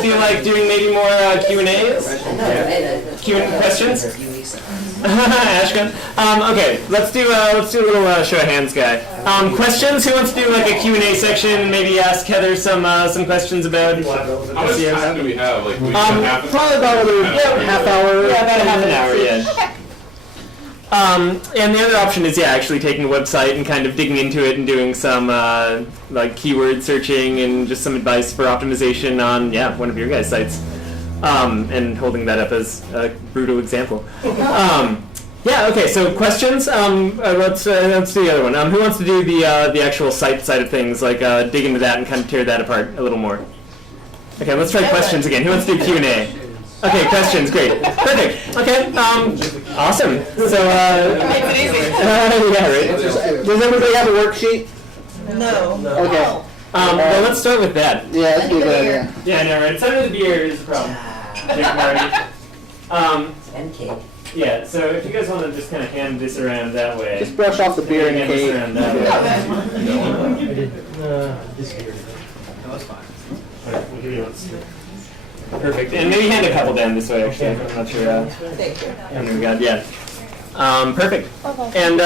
feel like doing maybe more Q&As? Q&A questions? Ashkan. Okay, let's do a little show of hands, guy. Questions? Who wants to do like a Q&A section and maybe ask Heather some questions about SEO? How much time do we have? Like, probably about a half hour. Yeah, about a half an hour. Yeah. Okay. And the other option is, actually taking a website and kind of digging into it and doing some like keyword searching and just some advice for optimization on one of your guys' sites, and holding that up as a brutal example. Okay. So questions. Let's do the other one. Who wants to do the actual site side of things, like dig into that and kind of tear that apart a little more? Okay, let's try questions again. Who wants to do Q&A? Okay, questions, great. Perfect. Okay, awesome. So, Makes it easy. right. Does everybody have a worksheet? No. Okay. Well, let's start with that. Yeah, that's a good idea. Yeah, no, right. Some of the beer is the problem. And cake. Yeah, so if you guys want to just kind of hand this around that way. Just brush off the beer and hand this cake. around that way. This year. That was fine. Alright, we'll give you one. Perfect. And maybe hand a couple down this way, actually. I'm not sure. Thank you. And we got, perfect. And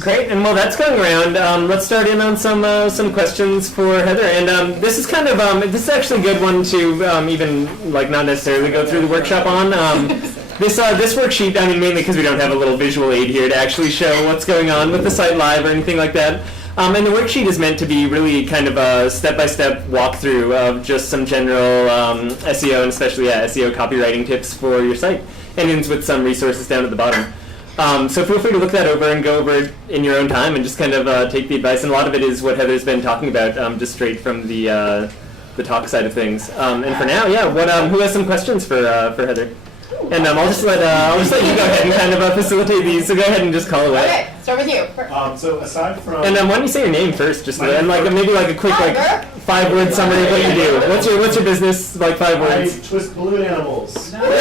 great. And while that's going around, let's start in on some questions for Heather. And this is kind of this is actually a good one to even like not necessarily go through the workshop on. This worksheet, I mean, mainly because we don't have a little visual aid here to actually show what's going on with the site live or anything like that. And the worksheet is meant to be really kind of a step-by-step walkthrough of just some general SEO and especially SEO copywriting tips for your site, and ends with some resources down at the bottom. So feel free to look that over and go over it in your own time and just kind of take the advice. And a lot of it is what Heather's been talking about, just straight from the talk side of things. And for now, who has some questions for Heather? And I'll just let you go ahead and kind of facilitate these. So go ahead and just call away. Okay, start with you. So aside from And why don't you say your name first, just and like maybe like a quick 5-word summary of what you do. What's your business? Like 5 words. I twist balloon animals. That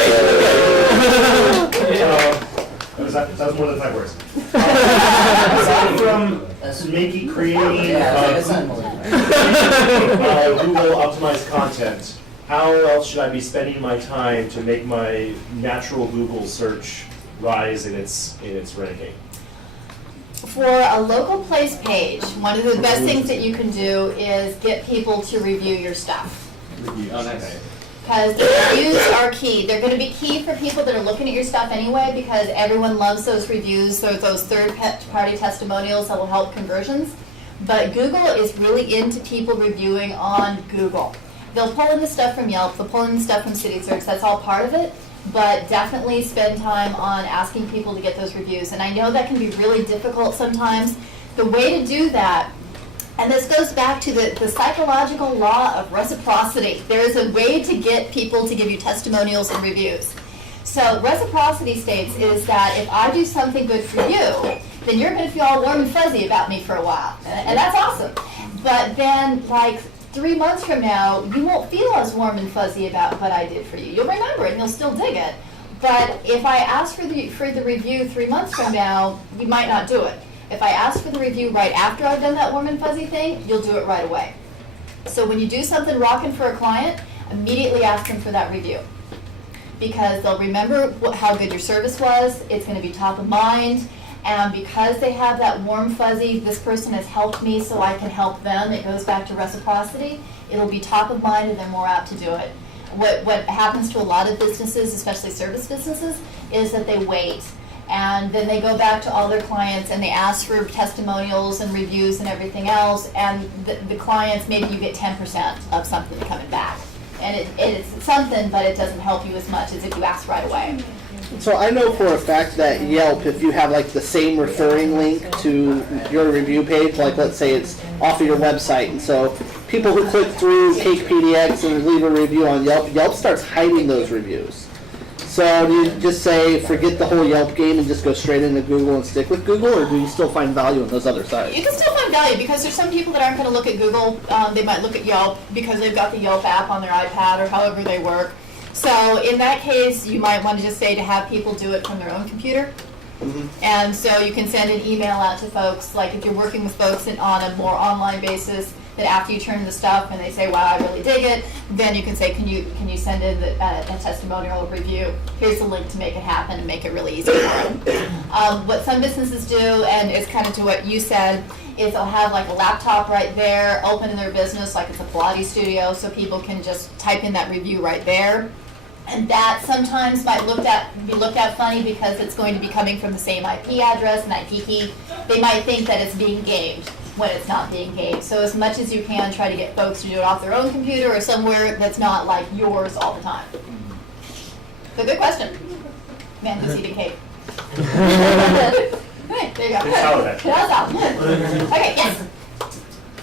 was more than 5 words. Aside from creating Google optimized content, how else should I be spending my time to make my natural Google search rise in its ranking? For a local place page, one of the best things that you can do is get people to review your stuff. Because the reviews are key. They're going to be key for people that are looking at your stuff anyway, because everyone loves those reviews, those third-party testimonials that will help conversions. But Google is really into people reviewing on Google. They'll pull in the stuff from Yelp, they'll pull in the stuff from Citysearch, that's all part of it, but definitely spend time on asking people to get those reviews. And I know that can be really difficult sometimes. The way to do that, and this goes back to the psychological law of reciprocity. There is a way to get people to give you testimonials and reviews. So reciprocity states is that if I do something good for you, then you're going to feel all warm and fuzzy about me for a while. And that's awesome. But then, like, 3 months from now, you won't feel as warm and fuzzy about what I did for you. You'll remember it and you'll still dig it. But if I ask for the review 3 months from now, you might not do it. If I ask for the review right after I've done that warm and fuzzy thing, you'll do it right away. So when you do something rocking for a client, immediately ask them for that review. Because they'll remember how good your service was, it's going to be top of mind, and because they have that warm fuzzy, this person has helped me so I can help them, it goes back to reciprocity, it'll be top of mind and they're more apt to do it. What happens to a lot of businesses, especially service businesses, is that they wait. And then they go back to all their clients and they ask for testimonials and reviews and everything else, and the clients, maybe you get 10% of something coming back. And it's something, but it doesn't help you as much as if you ask right away. So I know for a fact that Yelp, if you have like the same referring link to your review page, like let's say it's off of your website, and so people who click through Cake PDX and leave a review on Yelp, Yelp starts hiding those reviews. So do you just say forget the whole Yelp game and just go straight into Google and stick with Google, or do you still find value in those other sites? You can still find value because there's some people that aren't going to look at Google. They might look at Yelp because they've got the Yelp app on their iPad or however they work. So in that case, you might want to just say to have people do it from their own computer. Mm-hmm. And so you can send an email out to folks, like if you're working with folks on a more online basis, that after you turn the stuff and they say, wow, I really dig it, then you can say, can you send in a testimonial review? Here's the link to make it happen and make it really easy for them. What some businesses do, and it's kind of to what you said, is they'll have like a laptop right there, open in their business like it's a Pilates studio, so people can just type in that review right there. And that sometimes might be looked at funny because it's going to be coming from the same IP address and IP key. They might think that it's being gamed when it's not being gamed. So as much as you can, try to get folks to do it off their own computer or somewhere that's not like yours all the time. So good question. Man who's eating cake. Right, there you go. Good salad, actually. Good salad. Okay, yes.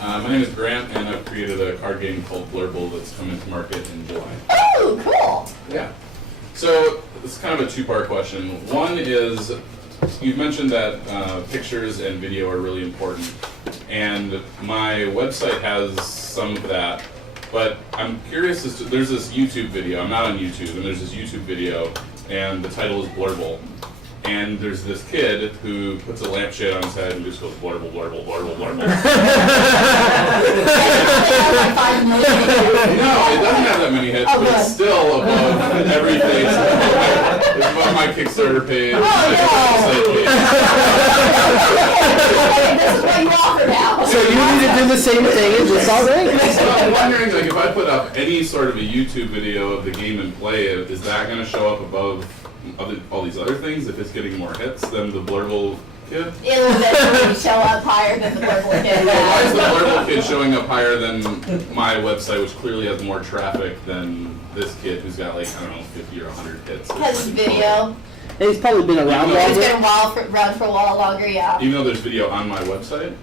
My name is Grant, and I've created a card game called Blurble that's coming to market in July. Oh, cool. Yeah. So it's kind of a two-part question. One is, you've mentioned that pictures and video are really important, and my website has some of that, but I'm curious as to, there's this YouTube video, I'm not on YouTube, and there's this YouTube video, and the title is Blurble. And there's this kid who puts a lampshade on his head and just goes blurble, blurble, blurble, blurble. No, it doesn't have that many hits, but it's still above everything. It's above my Kickstarter page, my website page. This is what you offer now. So you need to do the same thing as this already? So I'm wondering, like, if I put up any sort of a YouTube video of the game and play it, is that going to show up above all these other things if it's getting more hits than the Blurble kid? It'll eventually show up higher than the Blurble kid. Why is the Blurble kid showing up higher than my website, which clearly has more traffic than this kid who's got, like, I don't know, 50 or 100 hits? Because it's video. And he's probably been around It's longer. been around for a while longer, yeah. Even though there's video on my website?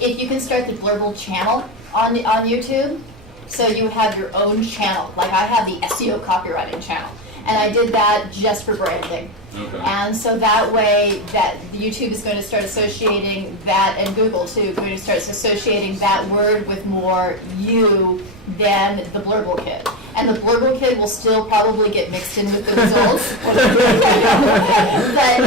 If you can start the Blurble channel on YouTube, so you have your own channel. Like I have the SEO copywriting channel, and I did that just for branding. Okay. And so that way, that YouTube is going to start associating that, and Google too, going to start associating that word with more you than the Blurble kid. And the Blurble kid will still probably get mixed in with the results. But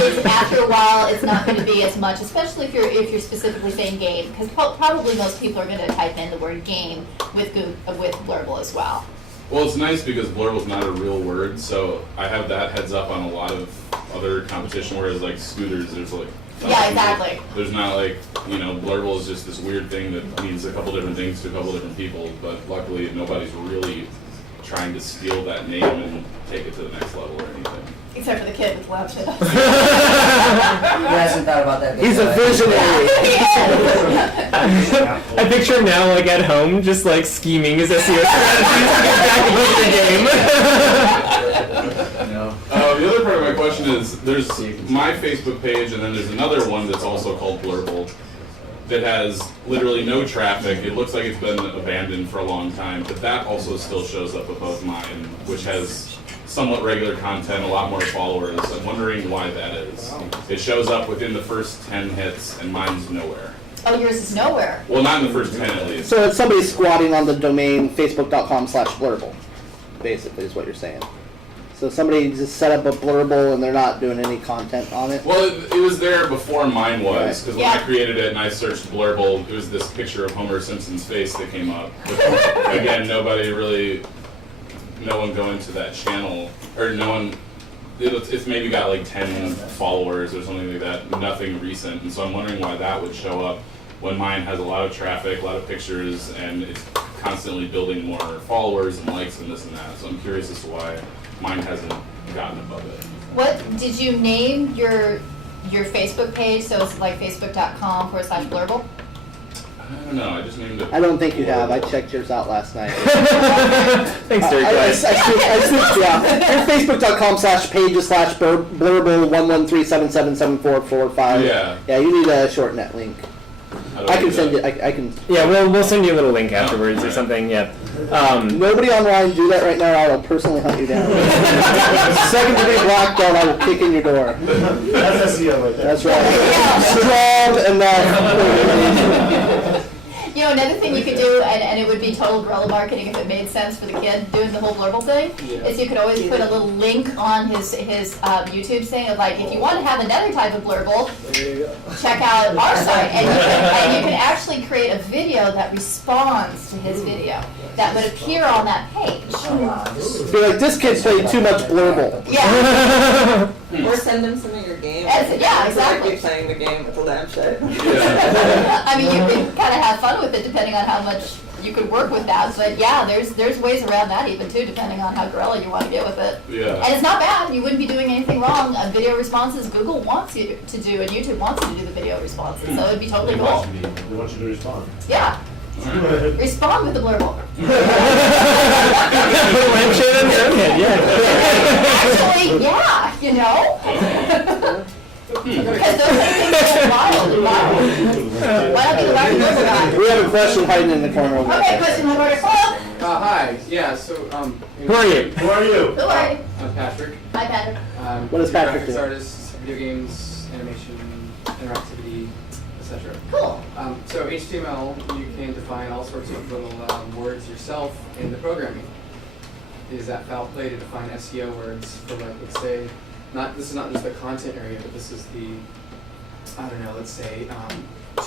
it's, after a while, it's not going to be as much, especially if you're specifically saying game, because probably most people are going to type in the word game with Blurble as well. Well, it's nice because Blurble's not a real word, so I have that heads up on a lot of other competition, whereas like scooters, there's like... Yeah, exactly. There's not like, Blurble is just this weird thing that means a couple different things to a couple different people, but luckily nobody's really trying to steal that name and take it to the next level or anything. Except for the kid with lampshade. He hasn't thought about that. He's a visionary. I picture him now, like at home, just like scheming his SEO strategies to get back above the game. The other part of my question is, there's my Facebook page, and then there's another one that's also called Blurble that has literally no traffic. It looks like it's been abandoned for a long time, but that also still shows up above mine, which has somewhat regular content, a lot more followers. I'm wondering why that is. It shows up within the first 10 hits, and mine's nowhere. Oh, yours is nowhere. Well, not in the first 10 at least. So it's somebody squatting on the domain facebook.com/blurble, basically is what you're saying. So somebody just set up a Blurble and they're not doing any content on it? Well, it was there before mine was, because when I Yeah. created it and I searched Blurble, it was this picture of Homer Simpson's face that came up. But again, no one going to that channel, or no one, it's maybe got like 10 followers or something like that, nothing recent. And so I'm wondering why that would show up when mine has a lot of traffic, a lot of pictures, and it's constantly building more followers and likes and this and that. So I'm curious as to why mine hasn't gotten above it. What did you name your Facebook page? So it's like facebook.com/Blurble. I don't know, I just named it. I don't think you have. I checked yours out last night. Thanks, Derek. I swooped you out. You're facebook.com/pages/blurble113777445. Yeah. Yeah, you need to shorten that link. How do I do can send that? it. I can. Yeah, we'll send you a little link afterwards or Alright. something. Yeah. Nobody online do that right now. I will personally hunt you down. Second degree blackbelt. I will kick in your door. That's SEO right there. That's right. Strong enough. You know, another thing you could do, and it would be total guerrilla marketing if it made sense for the kid doing the whole blurble thing, is you could always put a little link on his YouTube thing of like, if you want to have another type of blurble, check out our site. And you can actually create a video that responds to his video that would appear on that page. Be like, this kid's playing too much blurble. Yeah. Or send them some of your game. Yeah, exactly. Keep playing the game with the lampshade. I mean, you can kind of have fun with it depending on how much you could work with that. But yeah, there's ways around that even too, depending on how guerrilla you want to get with it. Yeah. And it's not bad. You wouldn't be doing anything wrong. Video responses, Google wants you to do, and YouTube wants you to do the video responses. So it'd be totally cool. They want you to respond. Yeah. Respond with the blurble. Lampshade on your own head, yeah. Actually, yeah, you know. Because those things are wild and wild. Why don't you the right blurble guy? We have a question hiding in the corner over Okay, there. question number 12. Hi. Yeah. So Who are you? Who are you? Who are you? I'm Patrick. Hi, Patrick. What does Patrick do? Graphics artist, video games, animation, interactivity, etc. Cool. So HTML, you can define all sorts of little words yourself in the programming. Is that foul play to define SEO words for, like, let's say, this is not just the content area, but this is the, I don't know, let's say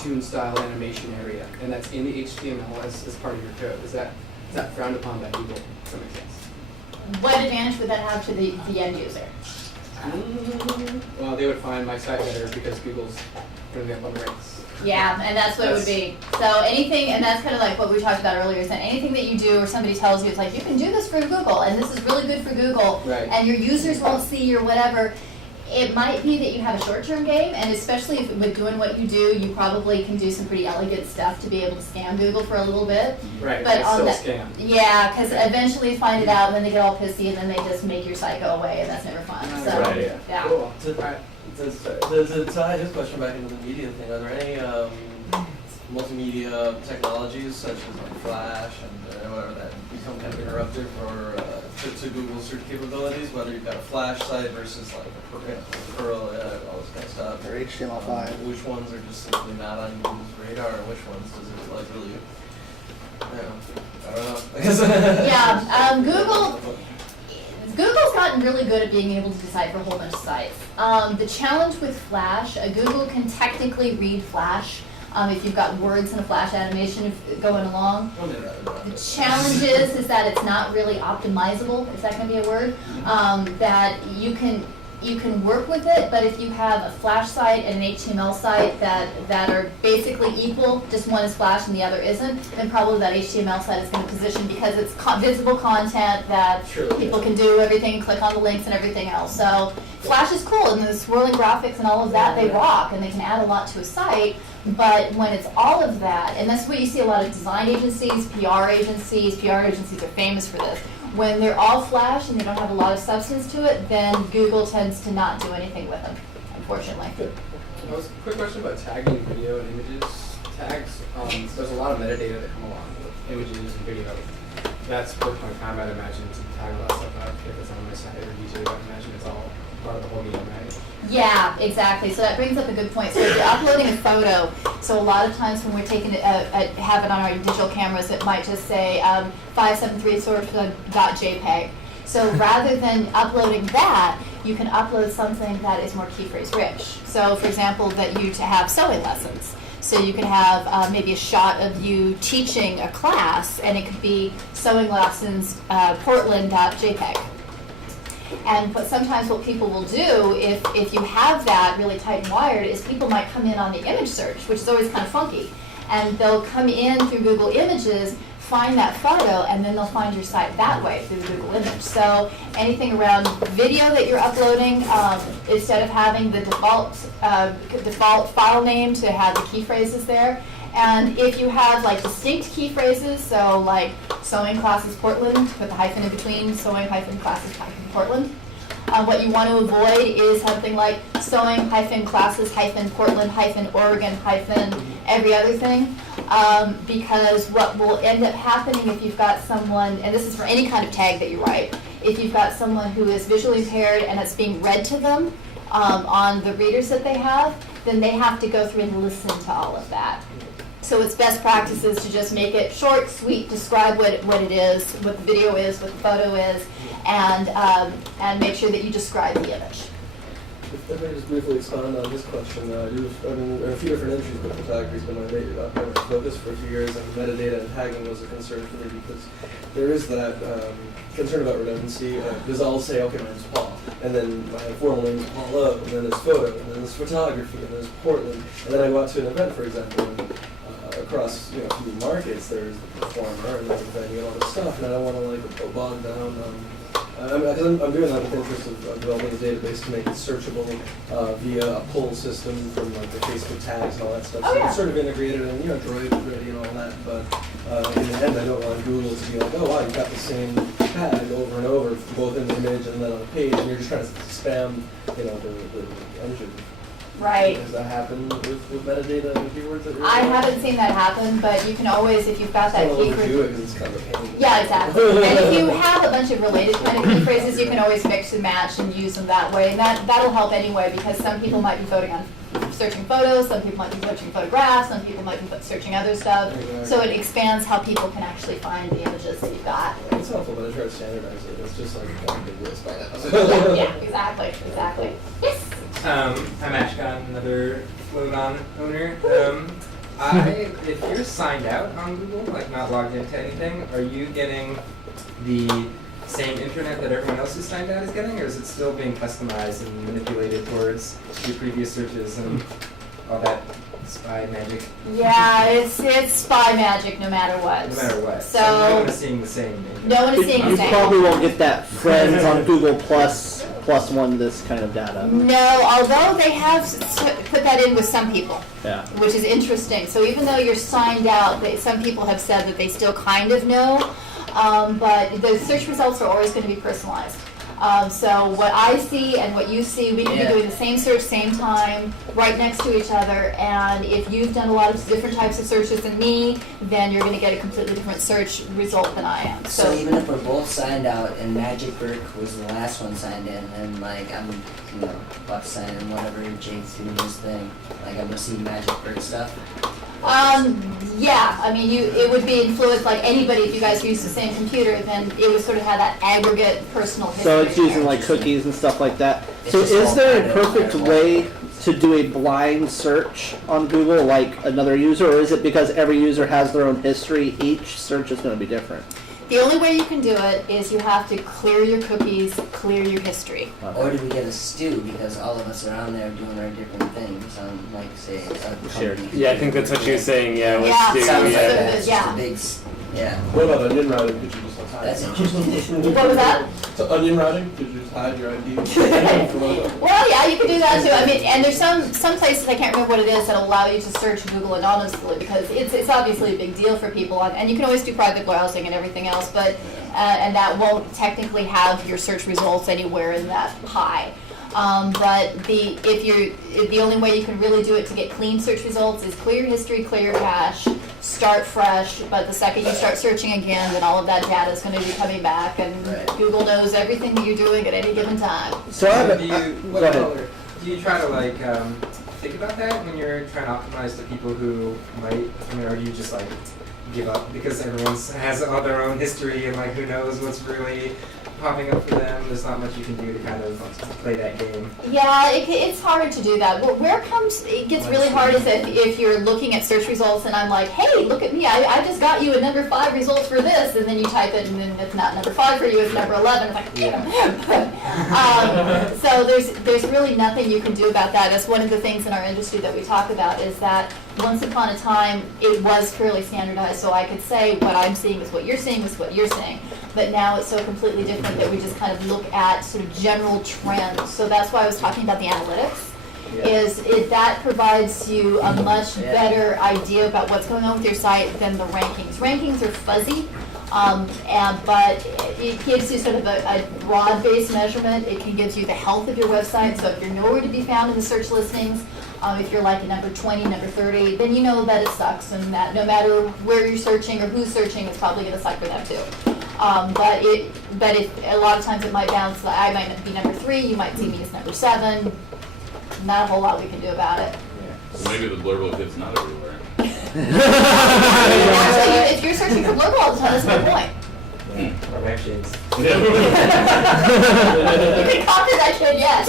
tune style animation area, and that's in the HTML as part of your code. Is that frowned upon by Google? Does that make sense? What advantage would that have to the end user? Well, they would find my site better because Google's putting me up on the ranks. Yeah, and that's what it would be. So anything, and that's kind of like what we talked about earlier, is that anything that you do or somebody tells you, it's like, you can do this for Google, and this is really good for Google, Right. and your users won't see or whatever. It might be that you have a short-term game, and especially if with doing what you do, you probably can do some pretty elegant stuff to be able to scam Google for a little bit. Right, But it's on still the, a scam. yeah, because eventually you find it out, and then they get all pissy, and then they just make your site go away, and that's never fun. So, Right. yeah. Cool. To tie his question back into the media thing, are there any multimedia technologies such as like Flash and whatever that become kind of interruptive or to Google search capabilities? Whether you've got a Flash site versus like a Perl, all this kind of stuff. Or HTML5. Which ones are just simply not on Google's radar, and which ones does it like really? I don't know. Yeah, Google's gotten really good at being able to decipher a whole bunch of sites. The challenge with Flash, Google can technically read Flash if you've got words in a Flash animation going along. The challenge is that it's not really optimizable, if that can be a word, that you can work with it, but if you have a Flash site and an HTML site that are basically equal, just one is Flash and the other isn't, then probably that HTML site is going to position because it's visible content that people can do everything, click on the links and everything else. So Flash is cool, and the swirling graphics and all of that, they rock, and they can add a lot to a site. But when it's all of that, and that's what you see a lot of design agencies, PR agencies are famous for this. When they're all Flash and they don't have a lot of substance to it, then Google tends to not do anything with them, unfortunately. Quick question about tagging video and images. Tags, there's a lot of metadata that come along with images and video. That's worth my time, I'd imagine, to tag a lot of stuff up. If it's on my site or YouTube, I'd imagine it's all part of the whole game, right? Yeah, exactly. So that brings up a good point. So if you're uploading a photo, so a lot of times when we're taking it, have it on our digital cameras, it might just say 573.jpg. So rather than uploading that, you can upload something that is more key phrase rich. So for example, that you to have sewing lessons. So you could have maybe a shot of you teaching a class, and it could be sewing lessons Portland.jpg. And but sometimes what people will do, if you have that really tight and wired, is people might come in on the image search, which is always kind of funky. And they'll come in through Google Images, find that photo, and then they'll find your site that way through the Google image. So anything around video that you're uploading, instead of having the default file name to have the key phrases there, and if you have like distinct key phrases, so like sewing classes Portland, put the hyphen in between, sewing hyphen classes hyphen Portland. What you want to avoid is something like sewing hyphen classes hyphen Portland hyphen Oregon hyphen every other thing, because what will end up happening if you've got someone, and this is for any kind of tag that you write, if you've got someone who is visually impaired and it's being read to them on the readers that they have, then they have to go through and listen to all of that So it's best practices to just make it short, sweet, describe what it is, what the video is, what the photo is, and make sure that you describe the image. If I just briefly expand on this question, I've been in a few different industries, but photography's been my primary focus for a few years, and metadata and tagging was a concern for me because there is that concern about redundancy. Because I'll say, okay, my name's Paul, and then my formal name is Paul O, and then there's photo, and then there's photography, and there's Portland, and then I go out to an event, for example, and across a few markets, there's the performer and there's the venue and all this stuff, and I don't want to go bogged down. I'm doing that with the interest of developing a database to make it searchable via a pull system from the Facebook tags and all that stuff. Oh, So yeah. it's sort of integrated and Droid ready and all that. But in the end, I don't want Google to be like, oh wow, you've got the same tag over and over, both in the image and then on the page, and you're just trying to spam, the engine. Right. Does that happen with metadata and keywords? I haven't seen that happen, but you can always, if you've got that Don't key overdo it phrase. 'cause it's kind of a pain. Yeah, exactly. And if you have a bunch of related kind of key phrases, you can always mix and match and use them that way. And that'll help anyway, because some people might be searching photos, some people might be searching photographs, some people might be searching other stuff. Exactly. So it expands how people can actually find the images that you've got. It's helpful, but I try to standardize it. It's just like a kind of big list by now. Yeah, exactly. Yes. I'm Ashkan, another Floaton owner. If you're signed out on Google, like not logged into anything, are you getting the same internet that everyone else who's signed out is getting, or is it still being customized and manipulated towards your previous searches and all that spy magic? Yeah, it's spy magic no matter what. No matter what. So no one is seeing the same internet. no one is seeing the You same. probably won't get that friends on Google plus one this kind of data. No, although they have put that in with some people, Yeah. which is interesting. So even though you're signed out, some people have said that they still kind of know, but the search results are always going to be personalized. So what I see and what you see, we can be doing the same search, same time, right next to each other. And if you've done a lot of different types of searches than me, then you're going to get a completely different search result than I am. So even if we're both signed out and Magic Burke was the last one signed in, and I'm, about to sign in whatever Jake's doing his thing, I'm gonna see Magic Burke stuff. Yeah, I mean, it would be influenced like anybody. If you guys use the same computer, then it would sort of have that aggregate personal history. So it's using there. like cookies and stuff like that. It's So just is all there a kind of perfect matter way to do a blind search on Google like another user, or is it because every user has their own history, each search is going to be different? The only way you can do it is you have to clear your cookies, clear your history. Or do we get a stew because all of us are on there doing our different things on, say, a Sure. company. Yeah, I think that's what you're saying. Yeah, let's Yeah, do. Sounds Yeah. like that's Yeah. just a big, yeah, What about onion routing? Could you just hide? that's interesting. What was that? So onion routing? Could you just hide your ID? Well, yeah, you can do that too. I mean, and there's some places, I can't remember what it is, that allow you to search Google anonymously because it's obviously a big deal for people. And you can always do private browsing and everything else, but and that won't technically have your search results anywhere in that pie. But the only way you can really do it to get clean search results is clear your history, clear your cache, start fresh. But the second you start searching again, then all of that data is going to be coming back, and Right. Google knows everything that you're doing at any given time. So I have a, do you, go ahead. do you try to think about that when you're trying to optimize to people who might, or do you just give up because everyone has all their own history and who knows what's really popping up for them? There's not much you can do to kind of play that game. Yeah, it's harder to do that. Where it gets really hard is if you're looking at search results and I'm like, hey, look at me, I just got you a number 5 results for this, and then you type it and then it's not number 5 for you, it's number 11. It's like, damn. So there's really nothing you can do about that. That's one of the things in our industry that we talk about is that once upon a time it was fairly standardized, so I could say what I'm seeing is what you're seeing is what you're seeing. But now it's so completely different that we just kind of look at sort of general trends. So that's why I was talking about the analytics. That provides you a much better idea about what's going on with your site than the rankings. Rankings are fuzzy, but it gives you sort of a broad-based measurement. It can give you the health of your website. So if you're nowhere to be found in the search listings, if you're like number 20, number 30, then you know that it sucks, and that no matter where you're searching or who's searching, it's probably going to suck for them too. But a lot of times it might bounce. I might be number 3. You might see me as number 7. Not a whole lot we can do about it. So maybe the blurb look is not everywhere. Actually, if you're searching for local all the time, that's my point. Or actually, it's You can conquer that kid, yes.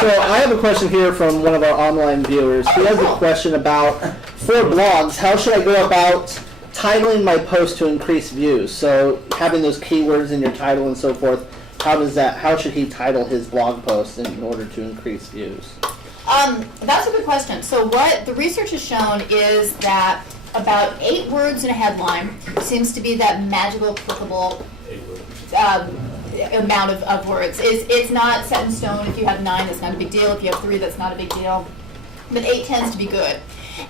So I have a question here from one of our online viewers. He has a question about, for blogs, how should I go about titling my post to increase views? So having those keywords in your title and so forth, how should he title his blog post in order to increase views? That's a good question. So what the research has shown is that about 8 words in a headline seems to be that magical, clickable amount of words. It's not set in stone. If you have 9, that's not a big deal. If you have 3, that's not a big deal. But 8 tends to be good.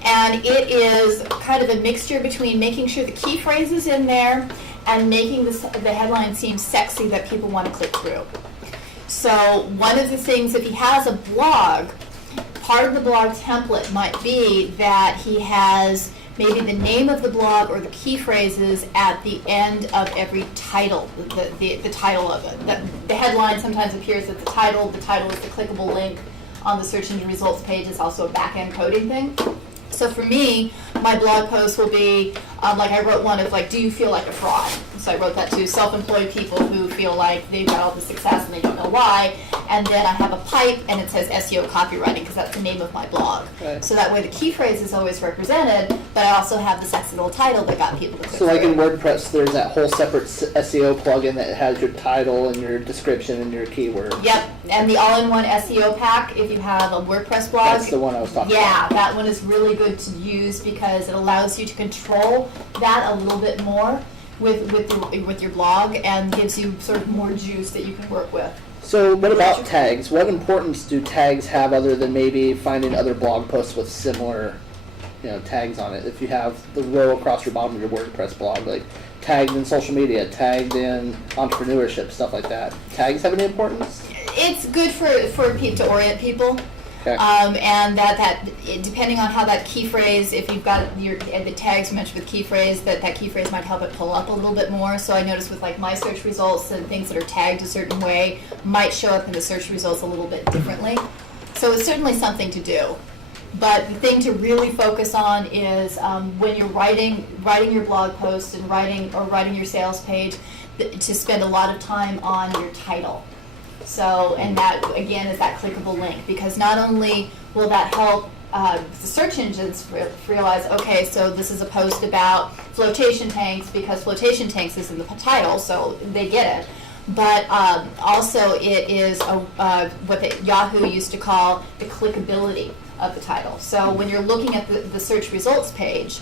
And it is kind of a mixture between making sure the key phrase is in there and making the headline seem sexy that people want to click through. So one of the things, if he has a blog, part of the blog template might be that he has maybe the name of the blog or the key phrases at the end of every title, the title of it. The headline sometimes appears at the title is the clickable link on the search engine results page. It's also a back-end coding thing. So for me, my blog post will be, like I wrote one of like, do you feel like a fraud? So I wrote that to self-employed people who feel like they've got all the success and they don't know why. And then I have a pipe and it says SEO copywriting because that's the name of my blog. Right. So that way the key phrase is always represented, but I also have the sexy little title that got people to click So like in through. WordPress, there's that whole separate SEO plugin that has your title and your description and your keyword. Yep, and the all-in-one SEO pack, if you have a WordPress blog. That's the one I was talking Yeah, about. that one is really good to use because it allows you to control that a little bit more with your blog and gives you sort of more juice that you can work with. So what about tags? What importance do tags have other than maybe finding other blog posts with similar, tags on it? If you have the row across your bottom of your WordPress blog, like tagged in social media, tagged in entrepreneurship, stuff like that. Tags have any importance? It's good for people to orient people. Okay. And that depending on how that key phrase, if you've got the tags you mentioned with key phrase, that key phrase might help it pull up a little bit more. So I noticed with like my search results and things that are tagged a certain way might show up in the search results a little bit differently. So it's certainly something to do. But the thing to really focus on is when you're writing your blog post and writing your sales page, to spend a lot of time on your title. So, and that again is that clickable link, because not only will that help the search engines realize, okay, so this is a post about flotation tanks because flotation tanks is in the title, so they get it. But also it is what Yahoo used to call the clickability of the title. So when you're looking at the search results page,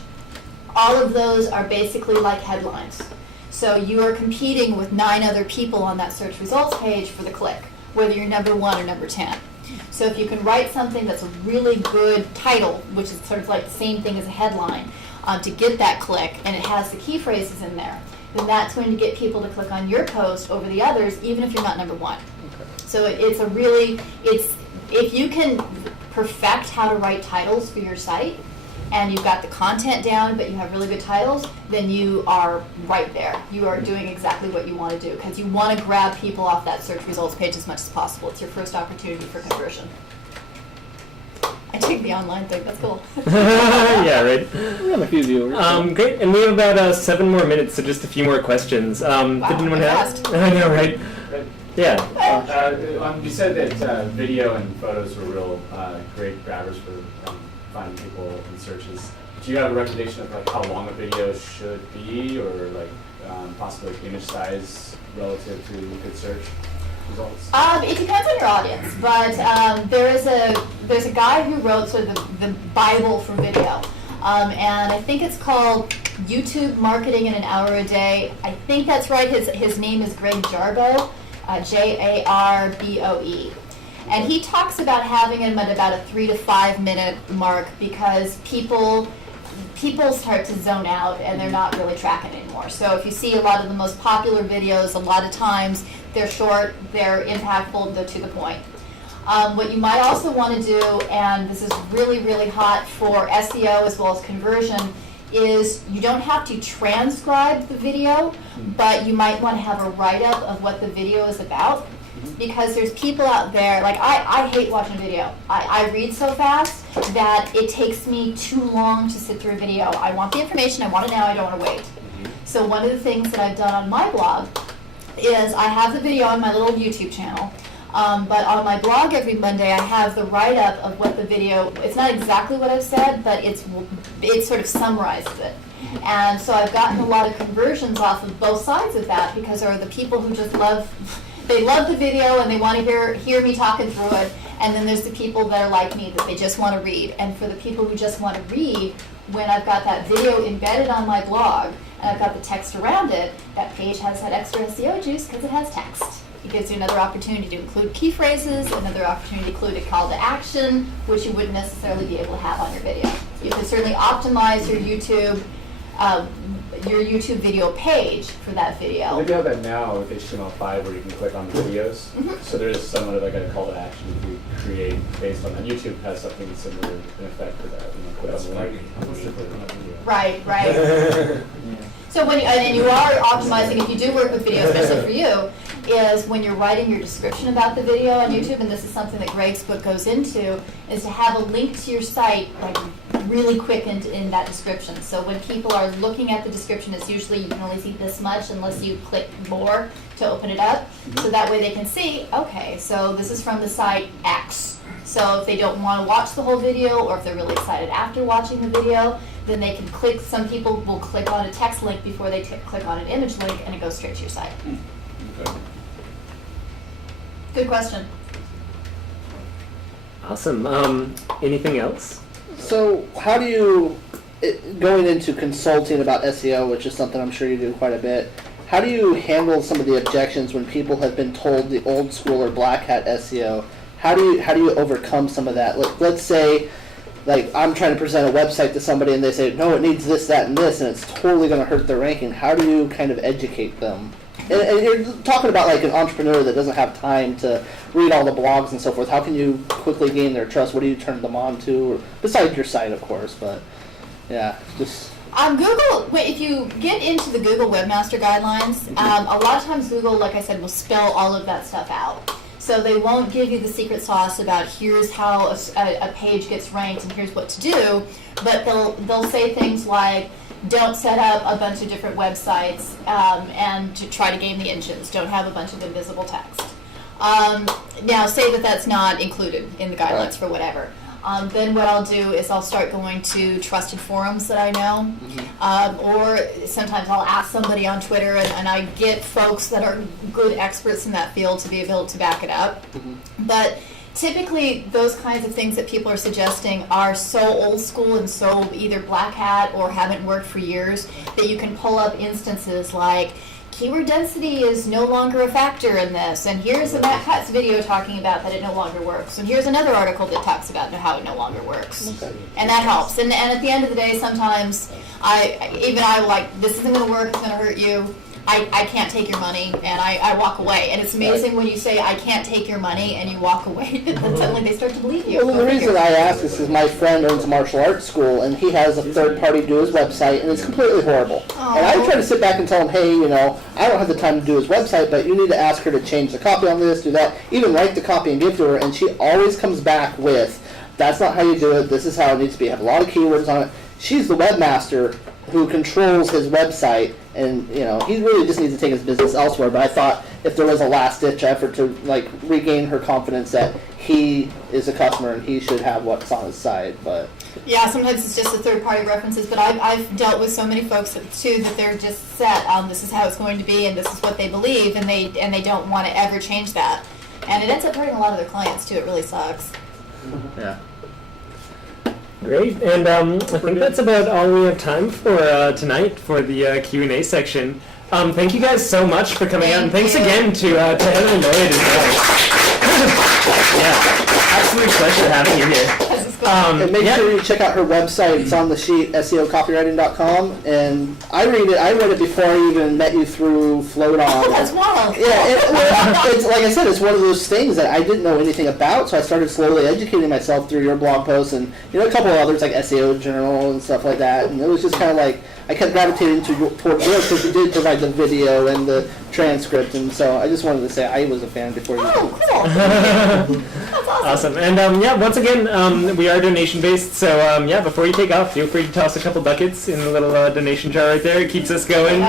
all of those are basically like headlines. So you are competing with 9 other people on that search results page for the click, whether you're number 1 or number 10. So if you can write something that's a really good title, which is sort of like the same thing as a headline, to get that click, and it has the key phrases in there, then that's going to get people to click on your post over the others, even if you're not number 1. Okay. So if you can perfect how to write titles for your site, and you've got the content down, but you have really good titles, then you are right there. You are doing exactly what you want to do, because you want to grab people off that search results page as much as possible. It's your first opportunity for conversion. I take the online thing, that's cool. Yeah, right. We have a few viewers. Great, and we have about 7 more minutes, so just a few more questions. Wow, did anyone have? fast. I know, right? Yeah. You said that video and photos were real great grabbers for finding people in searches. Do you have a recommendation of like how long a video should be, or like possibly like image size relative to good search results? It depends on your audience, but there's a guy who wrote sort of the Bible for video, and I think it's called YouTube Marketing in an Hour a Day. I think that's right. His name is Greg Jarboe, Jarboe. And he talks about having them at about a 3 to 5 minute mark, because people start to zone out and they're not really tracking anymore. So if you see a lot of the most popular videos, a lot of times they're short, they're impactful, they're to the point. What you might also want to do, and this is really, really hot for SEO as well as conversion, is you don't have to transcribe the video, but you might want to have a write-up of what the video is about. because there's people out there, like I hate watching video. I read so fast that it takes me too long to sit through a video. I want the information, I want it now, I don't want to wait. So one of the things that I've done on my blog is I have the video on my little YouTube channel, but on my blog every Monday I have the write-up of what the video, it's not exactly what I've said, but it sort of summarizes it. And so I've gotten a lot of conversions off of both sides of that, because there are the people who just love the video and they want to hear me talking through it, and then there's the people that are like me, that they just want to read. And for the people who just want to read, when I've got that video embedded on my blog and I've got the text around it, that page has that extra SEO juice because it has text. It gives you another opportunity to include key phrases, another opportunity to include a call to action, which you wouldn't necessarily be able to have on your video. You can certainly optimize your YouTube video page for that video. They do have that now with HTML5 where you can click on the videos. So there's somewhat of like a call to action you create based on that. YouTube has something similar in effect for that. Click on the link. Right. So and you are optimizing, if you do work with video, especially for you, is when you're writing your description about the video on YouTube, and this is something that Greg's book goes into, is to have a link to your site like really quick in that description. So when people are looking at the description, it's usually you can only see this much unless you click more to open it up. So that way they can see, okay, so this is from the site X. So if they don't want to watch the whole video, or if they're really excited after watching the video, then they can click, some people will click on a text link before they click on an image link, and it goes straight to your site. Okay. Good question. Awesome. Anything else? So how do you, going into consulting about SEO, which is something I'm sure you do quite a bit, how do you handle some of the objections when people have been told the old school or black hat SEO? How do you overcome some of that? Let's say, like, I'm trying to present a website to somebody and they say, no, it needs this, that, and this, and it's totally going to hurt their ranking. How do you kind of educate them? And you're talking about like an entrepreneur that doesn't have time to read all the blogs and so forth. How can you quickly gain their trust? What do you turn them on to? Besides your site, of course, but yeah, just... On Google, if you get into the Google Webmaster Guidelines, a lot of times Google, like I said, will spell all of that stuff out. So they won't give you the secret sauce about here's how a page gets ranked and here's what to do, but they'll say things like, don't set up a bunch of different websites and to try to game the engines. Don't have a bunch of invisible text. Now, say that that's not included in the guidelines for whatever. Then what I'll do is I'll start going to trusted forums that I know, or sometimes I'll ask somebody on Twitter, and I get folks that are good experts in that field to be able to back it up. But typically, those kinds of things that people are suggesting are so old school and so either black hat or haven't worked for years that you can pull up instances like, keyword density is no longer a factor in this, and here's a Matt Cutts video talking about that it no longer works, and here's another article that talks about how it no longer works. Okay. And that helps. And at the end of the day, sometimes I will like, this isn't going to work, it's going to hurt you. I can't take your money, and I walk away. And it's amazing when you say, I can't take your money, and you walk away, and suddenly they start to believe you. Well, the reason I ask this is my friend owns a martial arts school, and he has a third party do his website, and it's completely horrible. Aww. And I try to sit back and tell him, hey, I don't have the time to do his website, but you need to ask her to change the copy on this, do that, even write the copy and give to her, and she always comes back with, that's not how you do it, this is how it needs to be, have a lot of keywords on it. She's the webmaster who controls his website, and he really just needs to take his business elsewhere. But I thought if there was a last-ditch effort to regain her confidence that he is a customer and he should have what's on his site, but yeah, sometimes it's just the third-party references. But I've dealt with so many folks too that they're just set on this is how it's going to be and this is what they believe, and they don't want to ever change that, and it ends up hurting a lot of their clients too. It really sucks. Yeah. Great, and I think that's about all we have time for tonight for the Q&A section. Thank you guys so much for coming out, and thanks again to Heather and Lloyd as well. Yeah, absolute pleasure having you here. And make sure you check out her website. It's on the sheet, SEOcopywriting.com, and I read it before I even met you through Float On. Oh, that's wild. Yeah, it's like I said, it's one of those things that I didn't know anything about, so I started slowly educating myself through your blog posts and a couple of others like SEO Journal and stuff like that, and it was just kind of like I kept gravitating towards yours because you did provide the video and the transcript, and so I just wanted to say I was a fan before you. Oh, cool. That's awesome. Awesome. And yeah, once again, we are donation based, so yeah, before you take off, feel free to toss a couple buckets in the little donation jar right there. It keeps us going,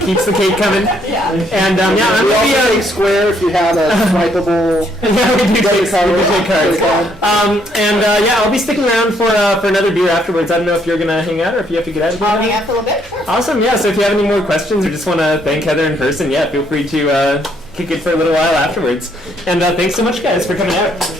keeps the cake coming. Yeah. And yeah, I'm We gonna also be take Square if you have a swipeable. yeah, we do take credit cards. card. And yeah, I'll be sticking around for another beer afterwards. I don't know if you're gonna hang out or if you have to get out of here. I'll now. be out for a little bit. Sure. Awesome, yeah, so if you have any more questions or just want to thank Heather in person, yeah, feel free to kick it for a little while afterwards. And thanks so much, guys, for coming out.